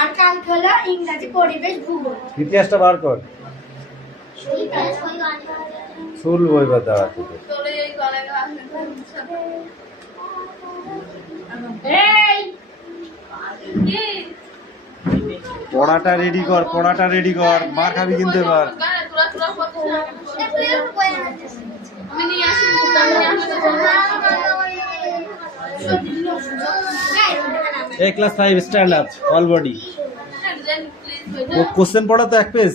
আর কালকে হলো ইংরেজি পরিবেশ ভূগোল। ইতিহাসটা বার কর। শুল বই বাতা পড়াটা রেডি কর, পড়াটা রেডি কর, মার খাবি কিন্তু এবার। এই class 5 stand up all body. Question পড়া তো এক পেজ।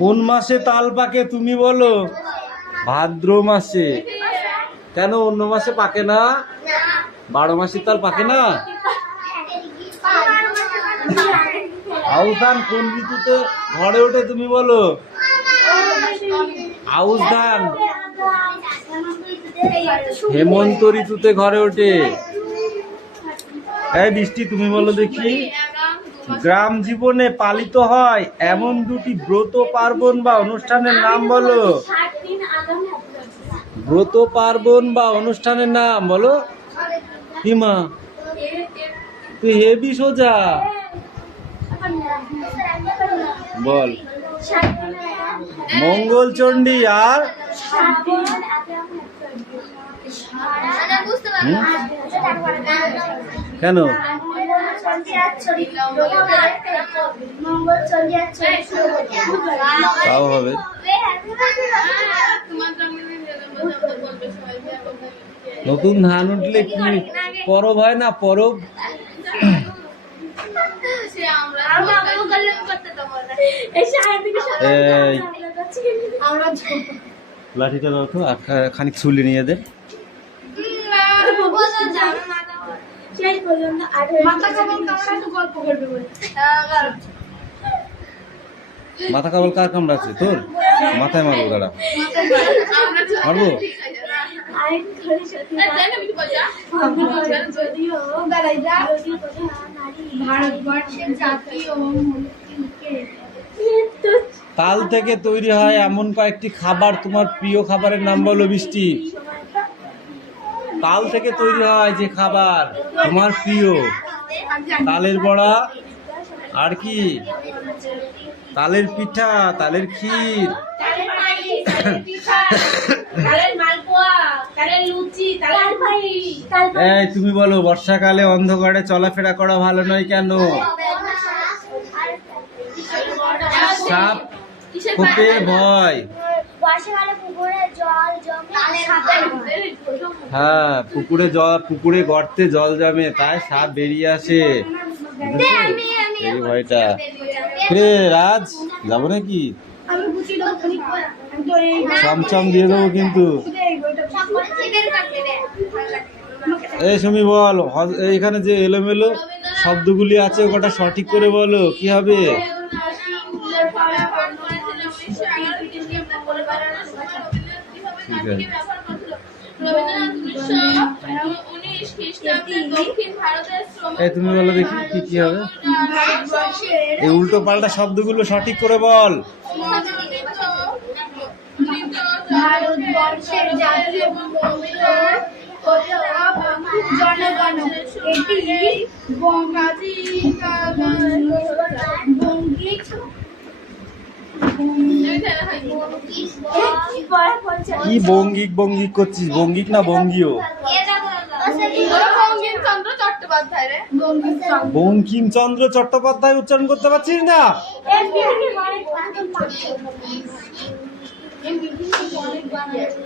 কোন মাসে তাল পাকে তুমি বলো? ভাদ্র মাসে। কেন অন্য মাসে পাকে না? 12 মাসে তাল পাকে না? আউশ ধান কোন ঋতুতে ঘরে ওঠে তুমি বলো? আউশ ধান হেমন্ত ঋতুতে ঘরে ওঠে। এই বৃষ্টি তুমি বলো দেখি, গ্রাম জীবনে পালিত হয় এমন দুটি ব্রত পার্বণ বা অনুষ্ঠানের নাম বলো। ব্রত পার্বণ বা অনুষ্ঠানের নাম বলো। হিমা তুই হেবি সোজা বল। মঙ্গলচণ্ডী আর কেন? তাও হবে। নতুন ধান উঠলে কি পরব হয় না? পরব লাঠিটা রাখো আর খানিক ছুলি নিয়ে দে। মাথা কাবল কার কামড়াচ্ছে তোর? মাথায় মারবো, দাঁড়া মারবো। তাল থেকে তৈরি হয় এমন কয়েকটি খাবার, তোমার প্রিয় খাবারের নাম বলো বৃষ্টি। তাল থেকে তৈরি হয় যে খাবার তোমার প্রিয়। তালের বড়া, আর কি? তালের পিঠা, তালের ক্ষীর, এই তুমি বলো বর্ষাকালে অন্ধকারে চলাফেরা করা ভালো নয় কেন? সাপ খোপে ভয়। হ্যাঁ, পুকুরে গর্তে জল জমে তাই সাপ বেরিয়ে আসে। এই ভয়টা। রে রাজ, যাবো নাকি? চমচম দিয়ে দেবো কিন্তু। এই সুমি বল, এইখানে যে এলোমেলো শব্দগুলি আছে ওটা সঠিক করে বলো, কি হবে? এই তুমি বলো দেখি কি কি হবে? এই উল্টো পাল্টা শব্দগুলো সঠিক করে বল। ভারতবর্ষের জাতীয় জনগণ এটি কি বঙ্গিক বঙ্গিক করছিস? বঙ্গিক না বঙ্গীয়? বঙ্কিমচন্দ্র চট্টোপাধ্যায় উচ্চারণ করতে পারছিস না?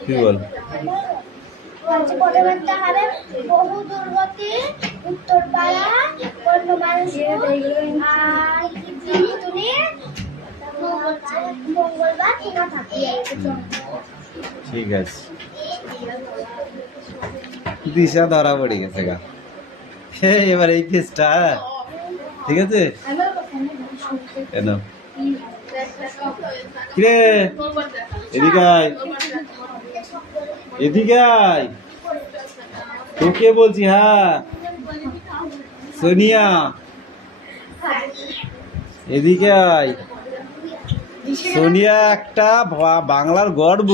কি বল? বহু দুর্গতি উত্তর পাড়া অন্য মানুষের মঙ্গলবার কিনা থাকে। ঠিক আছে, দিশা ধরা পড়ে গেছে গা। এবার এই কেসটা ঠিক আছে। কেন কিরে এদিকে আয়, এদিকে আয়, তোকে বলছি। হ্যাঁ সোনিয়া এদিকে আয়। সোনিয়া একটা বাংলার গর্ব।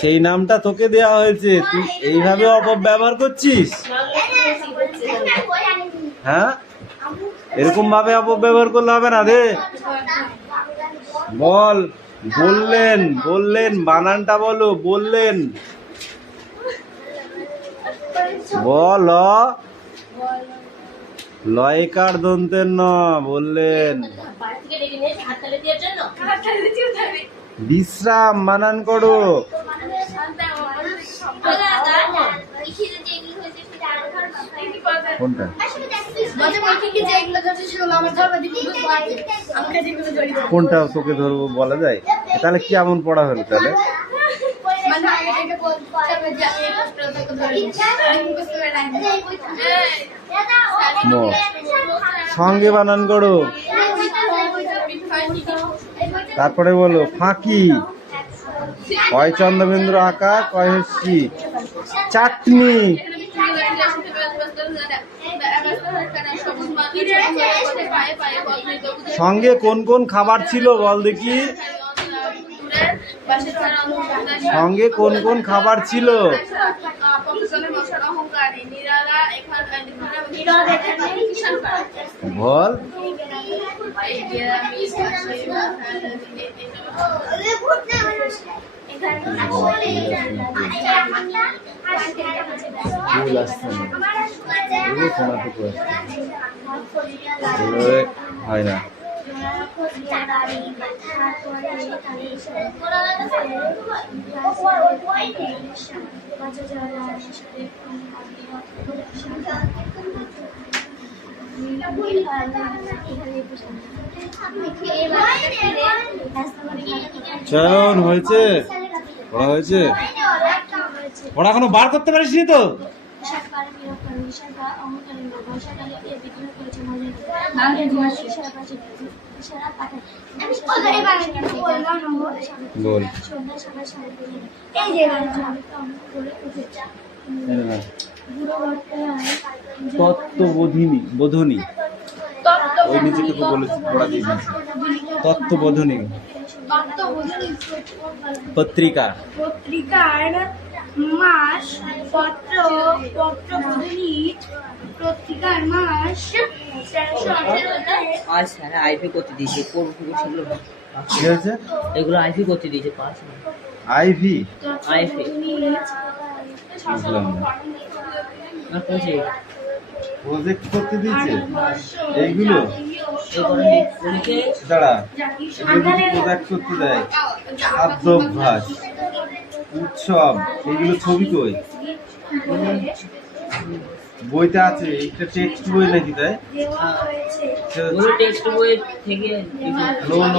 সেই নামটা তোকে দেওয়া হয়েছে, তুই এইভাবে অপব্যবহার করছিস। হ্যাঁ, এরকম ভাবে অপব্যবহার করলে হবে না রে। বল, বললেন বললেন বানানটা বলো, বললেন বল, লয়কার দন্তের ন, বললেন। বিশ্রাম বানান করো। কোনটা? কোনটা তোকে ধরবো বলা যায়? তাহলে কি এমন পড়া হলো তাহলে? সঙ্গে বানান করো। তারপরে বলো ফাঁকি, কয় চন্দ্রবিন্দু আকার, কয় হস্যি, চাটনি। সঙ্গে কোন কোন খাবার ছিল বল দেখি? সঙ্গে কোন কোন খাবার ছিল বল? হয় না। চয়ন হয়েছে, পড়া হয়েছে, পড়া এখনো বার করতে পারিস নি তো? বল। তত্ত্ববোধিনী, বোধনী, ওই নিচে থেকে বলেছি পড়া দিয়েছি। তত্ত্ববোধিনী পত্রিকা, পত্রিকার মাস, পত্র, পত্রবোধিনী পত্রিকার মাস। আজ স্যার আইপি করতে দিয়েছে, সেগুলো কি হয়েছে? এগুলো আইপি করতে দিয়েছে, পাঁচ আইভি আইপি বুঝলাম না। না করছে প্রজেক্ট করতে দিয়েছে এইগুলো? দাঁড়া, এগুলো প্রজেক্ট করতে দেয়, খাদ্যাভ্যাস, উৎসব, এগুলো ছবি কই? বইটা আছে, একটা টেক্সট বই নাকি? তাই টেক্সট বই থেকে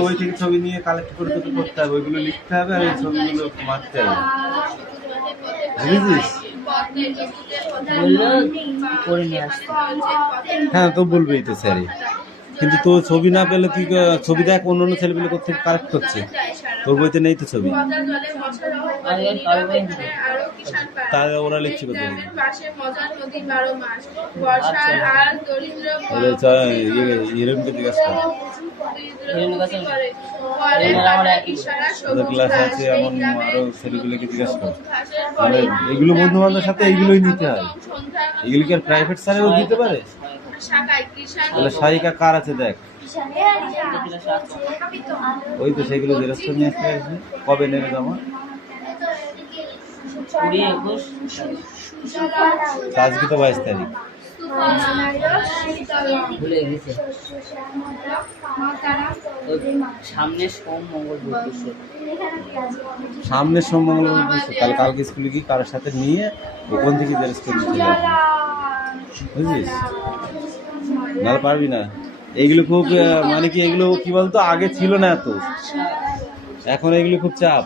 বই থেকে ছবি নিয়ে কালেক্ট করে তোকে করতে হবে, ওইগুলো লিখতে হবে আর ওই ছবিগুলো মারতে হবে, বুঝেছিস? বললো করে নিয়ে আসতে। হ্যাঁ, তো বলবেই তো স্যারই, কিন্তু তোর ছবি না পেলে তুই ছবি দেখ অন্য অন্য ছেলেগুলো করতে কালেক্ট করছে, তোর বইতে নেই তো ছবি, তাহলে ওরা লিখছে কোথায়? হিরণকে জিজ্ঞাসা কর, ওদের ক্লাস আছে এমন আরো ছেলেগুলোকে জিজ্ঞাসা কর। মানে এগুলো বন্ধু বান্ধবের সাথে এইগুলোই নিতে হয়, এগুলো কি আর প্রাইভেট স্যারেও দিতে পারে? তাহলে সহায়িকা কার আছে দেখ, ওই তো সেগুলো জেরক্স করে নিয়ে আসতে পারিস। কবে নেবে জমা? আজকে তো 22 তারিখ। ভুলে গেছে, সামনে সোম মঙ্গল বুধ বৃহস্পতি, সামনের সোম মঙ্গল বুধ বৃহস্পতি, তাহলে কালকে স্কুলে গিয়ে কারোর সাথে নিয়ে ওখান থেকে জেরক্স করে নিতে যাবে, বুঝছিস? নাহলে পারবি না। এইগুলো খুব মানে কি, এগুলো কি বলতো, আগে ছিল না এত, এখন এগুলো খুব চাপ।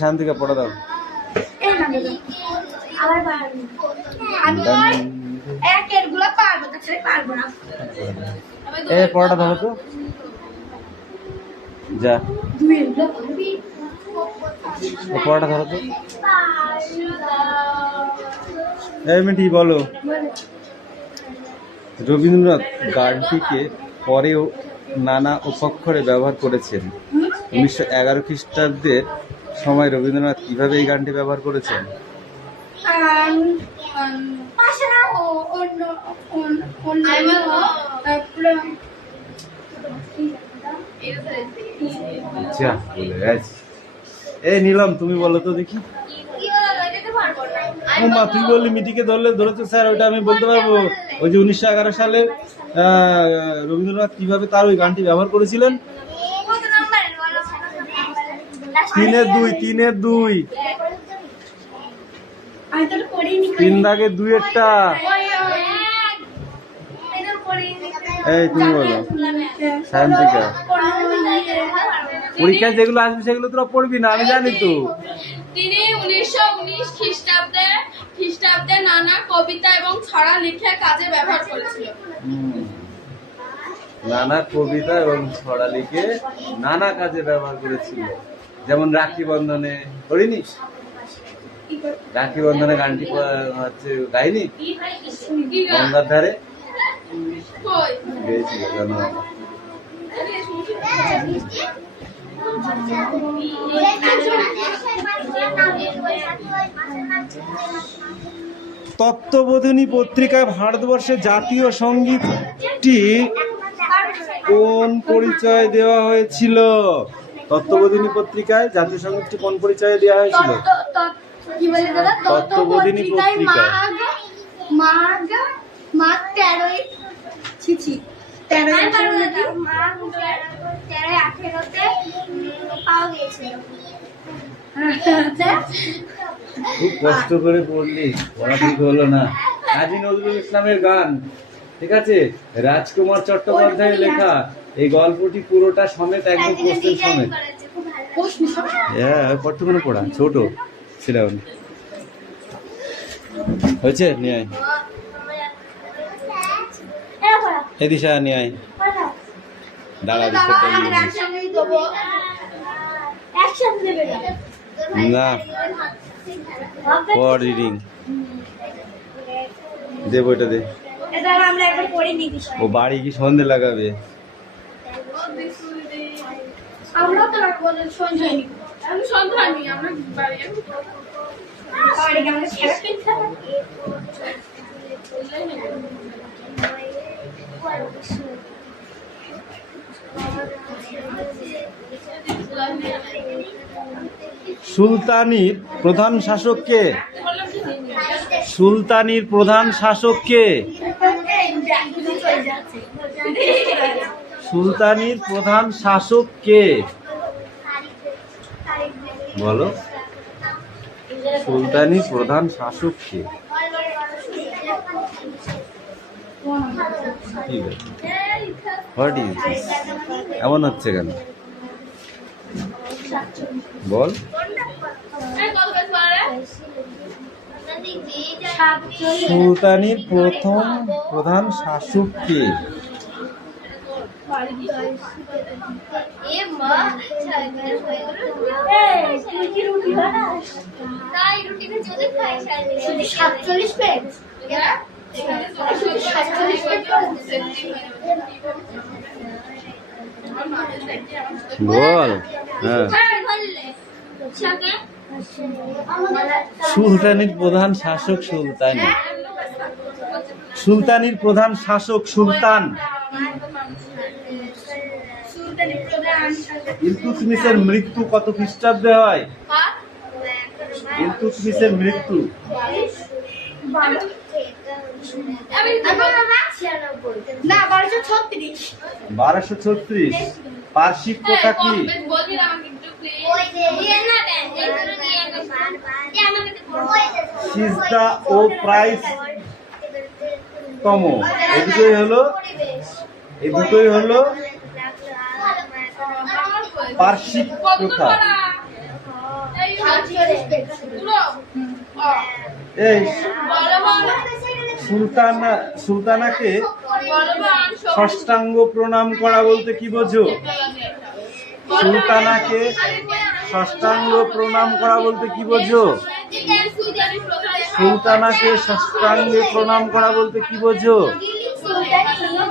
শান্তিকে পড়া দাও। পড়াটা ধরো তো, যা ও পড়াটা ধরো তো। এই মিঠি বলো, রবীন্দ্রনাথ গানটিকে পরেও নানা উপক্ষরে ব্যবহার করেছেন। 1911 খ্রিস্টাব্দের সময় রবীন্দ্রনাথ কিভাবে এই গানটি ব্যবহার করেছেন? যা বলে গেছি। এই নিলাম, তুমি বলো তো দেখি। ও মা, তুই বললি মিটিকে ধরেছে স্যার, ওইটা আমি বলতে পারবো। ওই যে 1911 সালে রবীন্দ্রনাথ কিভাবে তার ওই গানটি ব্যবহার করেছিলেন? 3-2 3-2 3 দাগে 2-1টা। এই তুমি বলো। শান্তিকা, পরীক্ষায় যেগুলো আসবে সেগুলো তোরা পড়বি না, আমি জানি তো। তিনি 1919 খ্রিস্টাব্দে নানা কবিতা এবং ছড়া লিখে কাজে ব্যবহার করেছিলেন। নানা কবিতা এবং ছড়া লিখে নানা কাজে ব্যবহার করেছিল। যেমন রাখি বন্ধনে করিনি? রাখি বন্ধনে গানটি হচ্ছে গাইনি? গঙ্গার ধারে গেয়েছিল জানো। তত্ত্ববোধিনী পত্রিকায় ভারতবর্ষের জাতীয় সঙ্গীতটি কোন পরিচয় দেওয়া হয়েছিল? তত্ত্ববোধিনী পত্রিকায় জাতীয় সঙ্গীতটি কোন পরিচয়ে দেওয়া হয়েছিল? তত্ত্ববোধিনী পত্রিকা মাঘ 13 পাওয়া গিয়েছিল। খুব কষ্ট করে পড়লি, পড়া ঠিক হলো না। কাজী নজরুল ইসলামের গান, ঠিক আছে, রাজকুমার চট্টোপাধ্যায়ের লেখা। এই গল্পটি পুরোটা সমেত, একদম কোশ্চেন সমেত। হ্যাঁ, কতক্ষণ পড়া, ছোট ছিলাম। হয়েছে, নিয়ে আয়। এই দিশা নিয়ে আয়। দাঁড়া, না পর রিডিং দে, বইটা দে। ও বাড়ি কি সন্ধে লাগাবে? আমরা তো সঞ্জয় আমি সন্ধ্যা নি, আমরা বাড়ি সুলতানির প্রধান শাসক কে? সুলতানির প্রধান শাসক কে? সুলতানির প্রধান শাসক কে বলো? সুলতানির প্রধান শাসক কে? ঠিক আছে, হোয়াট ইজ দিস? এমন হচ্ছে কেন বল? সুলতানির প্রথম প্রধান শাসক কে? বল। হ্যাঁ, সুলতানির প্রধান শাসক সুলতানি। সুলতানির প্রধান শাসক সুলতান। ইলতুৎমিশের মৃত্যু কত খ্রিস্টাব্দে হয়? ইলতুৎমিশের মৃত্যু 1236। পার্সিক প্রথা কি? সিজদা ও প্রাইস তম, এই দুটোই হলো পার্সিক প্রথা। এই সুলতানাকে ষষ্ঠাঙ্গ প্রণাম করা বলতে কি বোঝো? সুলতানাকে ষষ্ঠাঙ্গ প্রণাম করা বলতে কি বোঝো? সুলতানাকে ষষ্ঠাঙ্গে প্রণাম করা বলতে কি বোঝো?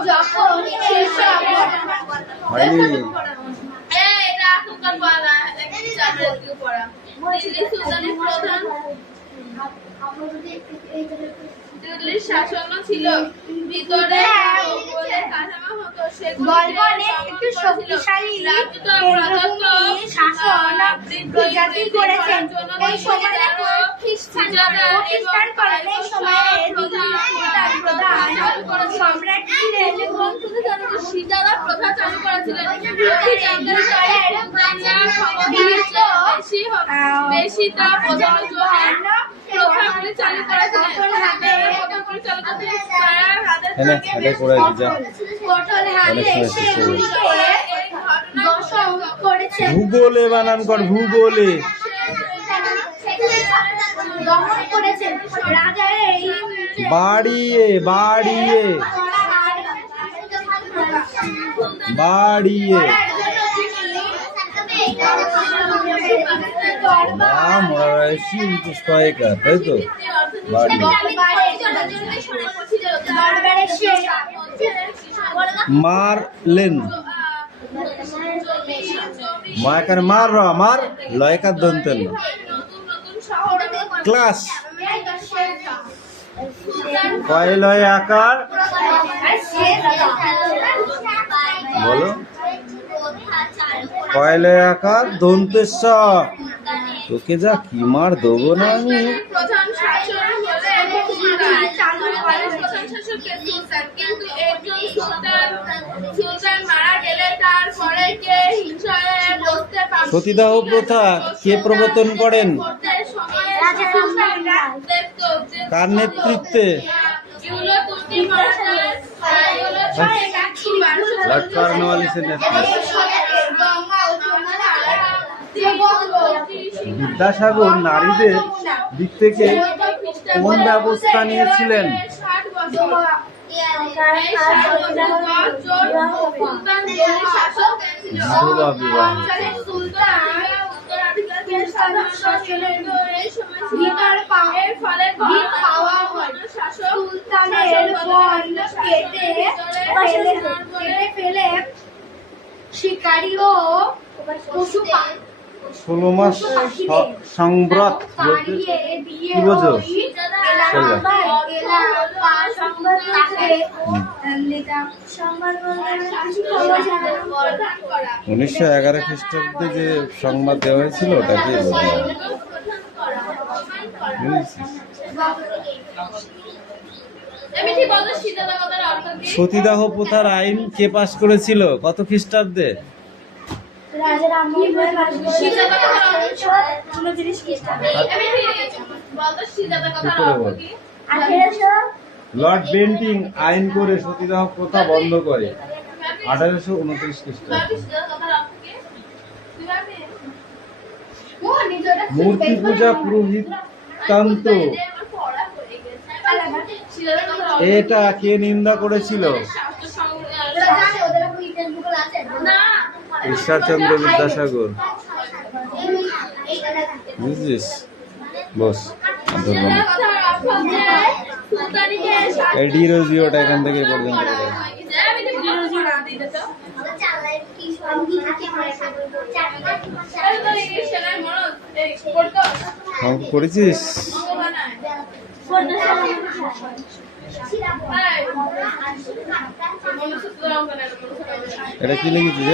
যখন শীর্ষ হয়নি। দিল্লির শাসন ছিল ভিতরে কাঠামো হতো বলবো অনেক একটু শক্তিশালী শাসন প্রজাতি করেছেন। এই সময়ে প্রতিষ্ঠান করেন। এই সময়ে প্রধান সম্রাট ছিলেন সীতারা প্রথা চালু করেছিলেন। বেশি তা বোঝানোর জন্য প্রথাগুলি চালু করেছিলেন। ভূগোলে বানান কর, ভূগোলে। দমন করেছেন রাজার এই বাড়িয়ে বাড়িয়ে বাড়িয়ে তাই তো মারলেন মায়াকার মার আমার লয়কার দন্তেন ক্লাস কয় লয় আকার বলো কয় লয় আকার দন্তেশ্ব তোকে যা কি মার দেবো না আমি প্রধান শাসক হলেন প্রধান শাসককে সুলতান, কিন্তু একজন সুলতান মারা গেলে তার পরে কে হিংসায় বসতে পারত। সতীদাহ প্রথা কে প্রবর্তন করেন? কার নেতৃত্বে? लॉर्ड कॉर्नवालिस ने বিদ্যাসাগর নারীদের দিক থেকে কোন ব্যবস্থা নিয়েছিলেন? বিধবা বিবাহ। শিকারী ও পশু 16 মাস সংব্রত বলতে কি বোঝো? 1911 খ্রিস্টাব্দে যে সংবাদ দেওয়া হয়েছিল ওটাকে সতীদাহ প্রথার আইন কে পাশ করেছিল কত খ্রিস্টাব্দে? লর্ড বেন্টিং আইন করে সতীদাহ প্রথা বন্ধ করে 1829 খ্রিস্টাব্দে। মূর্তি পূজা পুরোহিতান্ত এটা কে নিন্দা করেছিল? ঈশ্বরচন্দ্র বিদ্যাসাগর। বুঝছিস? বস ডিরোজিওটা এখান থেকে পর্যন্ত অঙ্ক করেছিস? এটা কি লিখেছিস?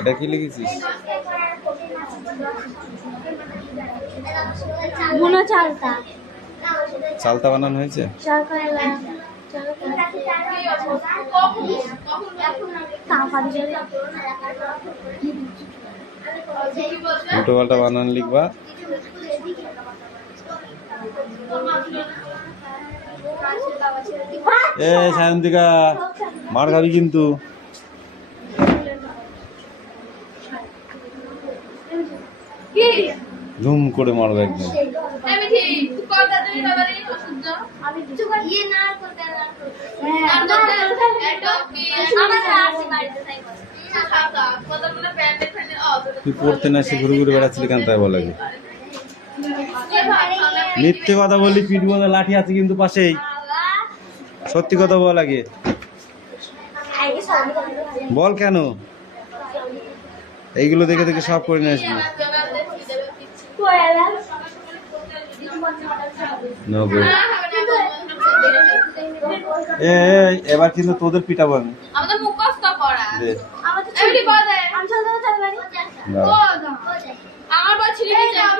এটা কি লিখেছিস? চালতা বানানো হয়েছে? উল্টো পাল্টা বানান লিখবা। এ সায়ন্তিকা মার খাবি কিন্তু। ধুম করে মারবো একদম। তুই পড়তে না এসে ঘুরে ঘুরে বেড়াচ্ছিলি কেন তাই বল আগে? মিথ্যে কথা বললি পিটবো না, লাঠি আছে কিন্তু পাশেই। সত্যি কথা বল আগে, বল কেন এইগুলো দেখে দেখে সব করে নিয়ে আসবি? No good. এবার কিন্তু তোদের পিটাবো আমি। আমাদের মুখস্থ করা দে। এমনি বলে না। আমার বলছিলি কি জানো?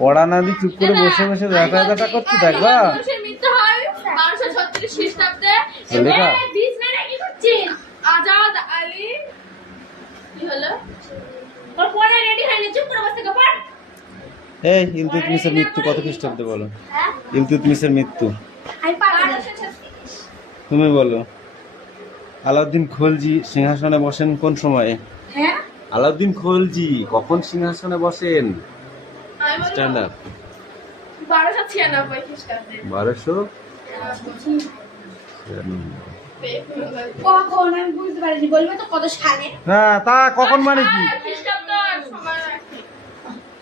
পড়া না দি চুপ করে বসে বসে দেখা করছি দেখবা। মানুষের মৃত্যু হয় 1236 খ্রিস্টাব্দে। লেখা? বিশ মিনিট কি করছিস? আজাদ আলী কি হলো? ওর পড়া রেডি হয়নি, চুপ করে বসে পড়। এই ইলতুৎমিশের মৃত্যু কত খ্রিস্টাব্দে বলো? ইলতুৎমিশের মৃত্যু তুমি বলো। আলাউদ্দিন খলজি সিংহাসনে বসেন কোন সময়ে? হ্যাঁ আলাউদ্দিন খলজি কখন সিংহাসনে বসেন? আমি বলবো স্ট্যান্ড আপ। 1296 খ্রিস্টাব্দে। 1200 কখন আমি বুঝতে পারিনি, বলবে তো কত সালে। হ্যাঁ তা কখন মানে কি? খ্রিস্টাব্দ সময় রাখি।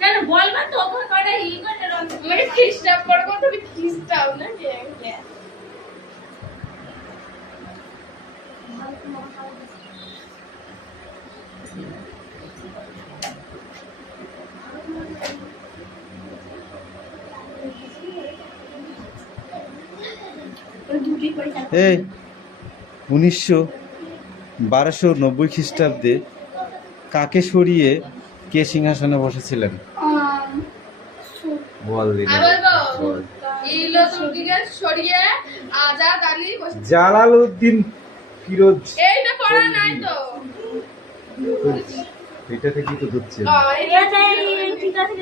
কেন বলবা তো ওখানে কটা ই করে মানে খ্রিস্টাব্দ পড়বো তুমি খ্রিস্টাব্দ না কে? এই 1290 খ্রিস্টাব্দে কাকে সরিয়ে কে সিংহাসনে বসেছিলেন? বল দিদি। আমি বলবো বল। ইলতুৎমিশকে সরিয়ে আজাদ আলী বসে। জালালউদ্দিন ফিরোজ। এইটা পড়া নাই তো। এটা থেকে তো ধরছে ঠিক আছে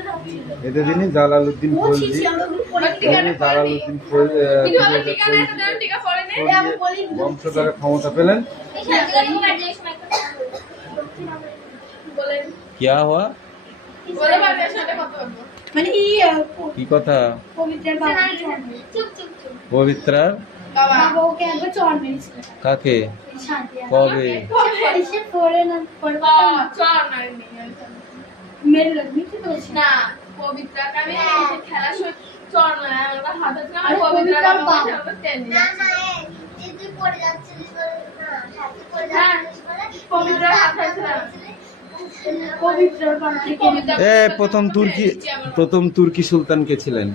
এদের দিনই জালালউদ্দিন খলজি জালালউদ্দিন কি হলো ঠিকানা এটা জানো টিকা পড়ে নে। বংশধরে ক্ষমতা পেলেন। বলেন क्या हुआ? বলে বাবার সাথে কথা বলবো। মানে কি কথা? পবিত্রের বাবা চুপ চুপ চুপ। পবিত্রার বাবা বাবা ওকে একবার চর মেরেছিল কাকে? শান্তি কবে? সে পড়ে না পড়ে চল নাই নি মেরে মিথ্যে বলছি না পবিত্রাকে আমি খেলা শুরু চল না আমার হাতে ছিল আরে আমার পবিত্রা পবিত্রার বাবা বাবা। আমাকে টেনে না না এই যে তুই পড়ে যাচ্ছিলিস বলে না হাতে পড়ে যাচ্ছিলিস বলে পবিত্রার হাতে ছিল পবিত্রের বাবা পবিত্রা প্রথম তুর্কি সুলতান কে ছিলেন?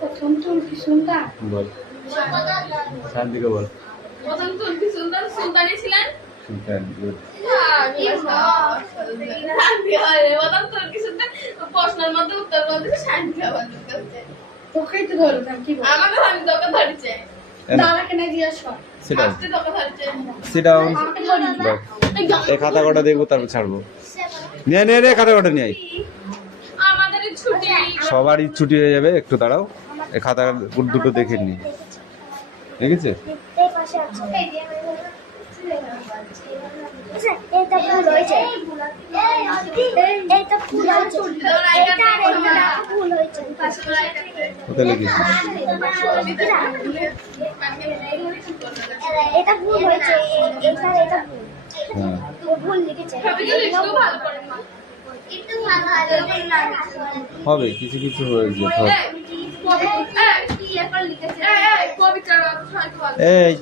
প্রথম তুর্কি সুলতান বল শান্তিকে বল। প্রথম তুর্কি সুলতান সুলতানি ছিলেন সুলতান good. প্রথম তুর্কি সুলতান প্রশ্নের মধ্যে উত্তর বলতে শান্তি আবার করছে তোকেই তো ধরলাম কি বল আমাকে আমি তোকে ধরছে দাদাকে না জিজ্ঞাসা কর Sit down. আজকে তোকে ধরছে Sit down. আমাকে ধরি বল। এই খাতা কটা দেখবো তারপর ছাড়বো। নিয়ে খাতা কটা নিয়ে আয়। আমাদের ছুটি সবারই ছুটি হয়ে যাবে, একটু দাঁড়াও। এই খাতা দুটো দেখে নি, দেখেছে? এই পাশে আছে এটা ভুল হয়েছে এইটা ভুল হয়েছে এটা ভুল হয়েছে কোথায় লিখেছি? এটা ভুল হয়েছে এটা ভুল হ্যাঁ ভুল লিখেছে ভালো করে একটু ভালো হবে, কিছু কিছু হয়েছে। হবে। পবিত্রা এই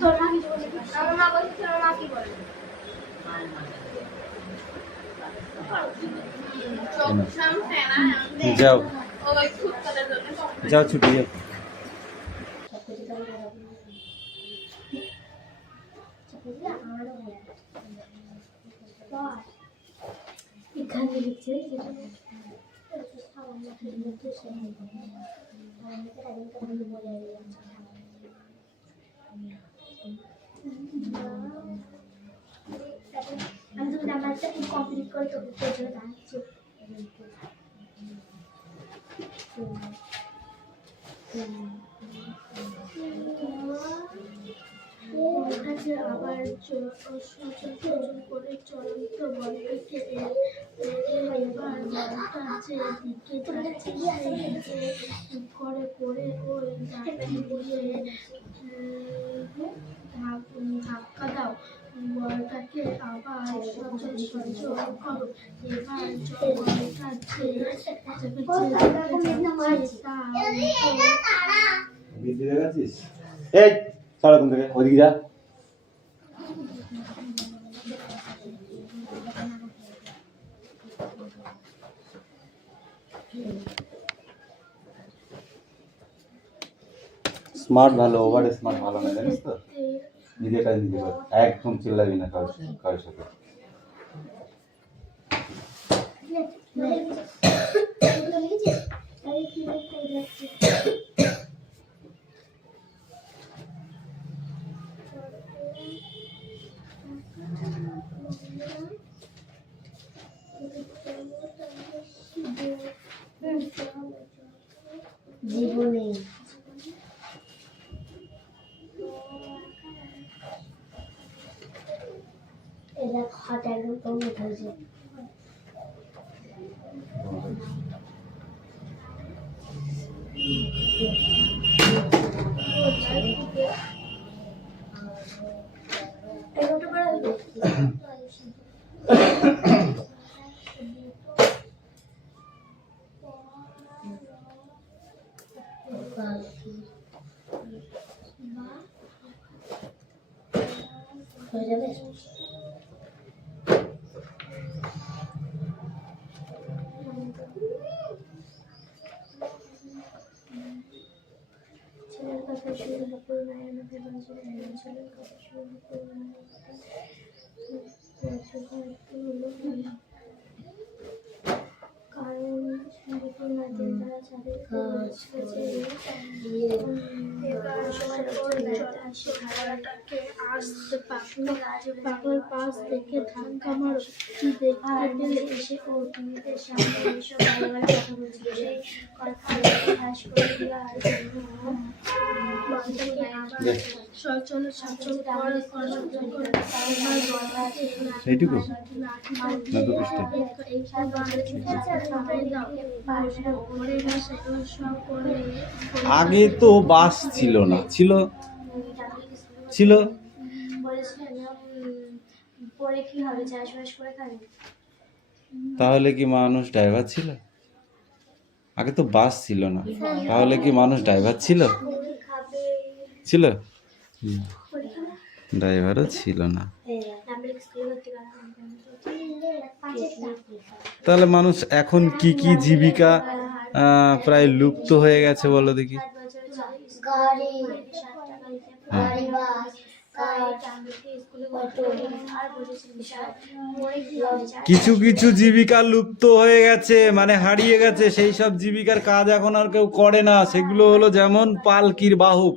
তোর মা কি বলে আমার মা বলছে আমার মা কি বলে যাও যাও ছুটি যাও। এখানে লিখছে আমি তুমি নাম্বারটা কমপ্লিট করে তোকে পেজে জানাচ্ছি কাছে আবার সচেতন করে চলন্ত বলটাকে এবার বলটা যে দিকে যাচ্ছে সেই করে করে ওই দাঁড়ি দিয়ে ধাক্কা দাও বলটাকে আবার বৃদ্ধি দেখাচ্ছিস? এই সারাক্ষণ থেকে ওদিকে যা। স্মার্ট ভালো, ওভার স্মার্ট ভালো না, জানিস তো? নিজের কাজ নিজে কর, একদম চিল্লাবি না কারোর সাথে। জীবনে এরা খাট একদম কম উঠেছে। হয়ে যাবে। ছেলের কথা শুনে বাপুর মায়ের মুখে বাজে, ছেলের কথা শুনে বাপুর মায়ের কারণ বাপুর মায়ের তারা চাঁদের কাজ কাছে পাগল পাশ দেখে ধাক্কা মারো, কি দেখতে পেলে এসে ও টিভিতে সামনে এসব ভালো কথা বলছিল, সেই কথা হাস করে দিল। আর সেইটুকু না তো পৃষ্ঠা? আগে তো বাস ছিল না, ছিল ছিল পরে কি হবে, চাষবাস করে খাবে? তাহলে কি মানুষ ড্রাইভার ছিল? আগে তো বাস ছিল না, তাহলে কি মানুষ ড্রাইভার ছিল? ছিল, ড্রাইভারও ছিল না। তাহলে মানুষ এখন কি কি জীবিকা প্রায় লুপ্ত হয়ে গেছে বলো দেখি। গাড়ি, গাড়ি, বাস, কিছু কিছু জীবিকা লুপ্ত হয়ে গেছে, মানে হারিয়ে গেছে। সেই সব জীবিকার কাজ এখন আর কেউ করে না। সেগুলো হলো যেমন পালকির বাহক,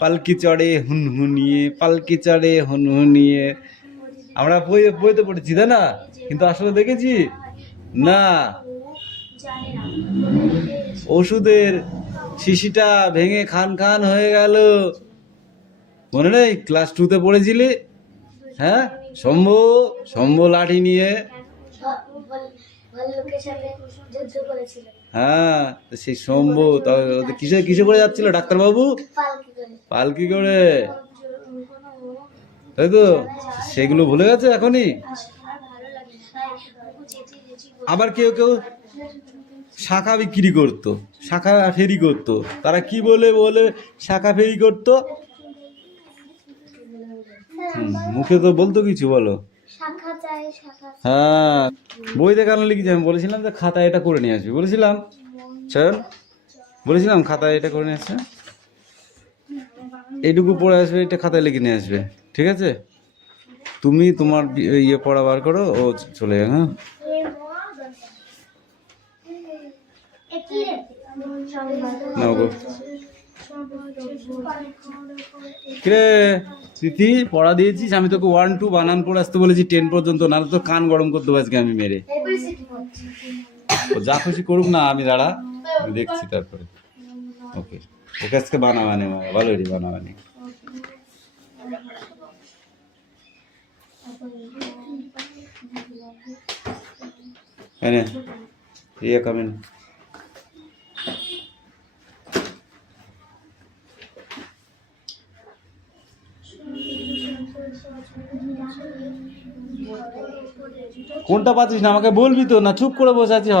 পালকি চড়ে হুনহুনিয়ে, পালকি চড়ে হুনহুনিয়ে। আমরা বইতে পড়েছি তাই না, কিন্তু আসলে দেখেছি না। ওষুধের শিশিটা ভেঙে খান খান হয়ে গেল, মনে নেই? ক্লাস 2-তে পড়েছিলি? হ্যাঁ, শম্ভু লাঠি নিয়ে, হ্যাঁ সেই শম্ভু কিসে করে যাচ্ছিল ডাক্তারবাবু? পালকি করে, তাই তো? সেগুলো ভুলে গেছে এখনই। আবার কেউ কেউ শাখা বিক্রি করতো, শাখা ফেরি করতো। তারা কি বলে শাখা ফেরি করতো? মুখে তো বলতো কিছু, বলো। হ্যাঁ, বইতে কেন লিখেছি? আমি বলেছিলাম যে খাতায় এটা করে নিয়ে আসবি, বলেছিলাম। চল, বলেছিলাম খাতায় এটা করে নিয়ে আসবে, এইটুকু পড়ে আসবে, এটা খাতায় লিখে নিয়ে আসবে, ঠিক আছে? তুমি তোমার ইয়ে পড়া বার করো, ও চলে যাবে। হ্যাঁ, নাও গো। কিরে স্মৃতি, পড়া দিয়েছিস? আমি তোকে 1 2 বানান পড়ে আসতে বলেছি 10 পর্যন্ত, নাহলে তো কান গরম করতে হবে আজকে আমি মেরে। ও যা খুশি করুক না, আমি দাঁড়া, আমি দেখছি তারপরে। ওকে, ওকে আজকে বানাবানি, ভালো রে বানাবানি। এনে ইয়ে কামিন। কোনটা পাচ্ছিস না আমাকে বলবি তো, না চুপ করে বসে আছিস?